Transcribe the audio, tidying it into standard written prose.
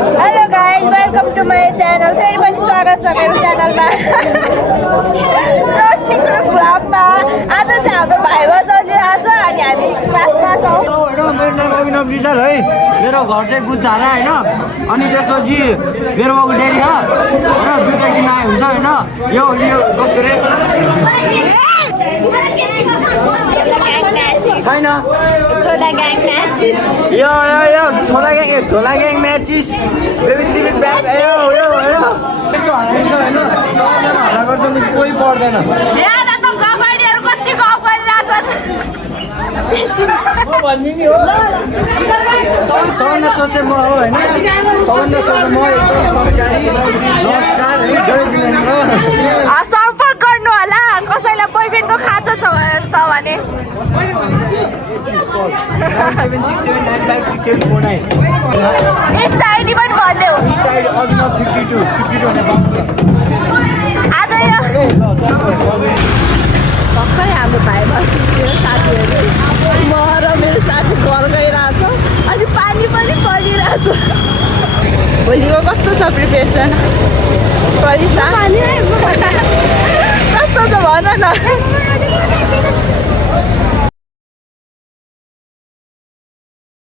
hello guys welcome to my channel फेरि पनि स्वागत छ मेरो च्यानलमा रोशनी ग्रुप ब्लगमा आज चाहिँ हाम्रो भाइवा चलिरहेछ अनि हामी क्लासमा छौँ मेरो नाम अभिनव रिजाल है मेरो घर चाहिँ गुद्धारा होइन अनि त्यसपछि मेरो बाबु डेरी हो र दुधै किन आए हुन्छ होइन यो कस्तो रे छैन यो छोला ग्याङ म्याचिस तिमी ब्याग यस्तो हराउँछ होइन सबैजना हल्ला गर्छ मिस कोही पर्दैन सबभन्दा सोचे म हो होइन सबभन्दा सोचे म एकदम संस्कारी नमस्कार है जय जिनेन्द्र सम्पर्क गर्नु होला कसैलाई बोयफ्रेन्डको खाँचो छ भने 9767956749 इन्स्टा आइडी पनि भनिदेऊ इन्स्टा आइडी अभिनव 52 भनेर आज भर्खरै हाम्रो भाइ बसिदियो साथीहरू म र मेरो साथी घर गइरहेको अनि पानी पनि परिरहेको भोलिको कस्तो छ प्रिपेरेसन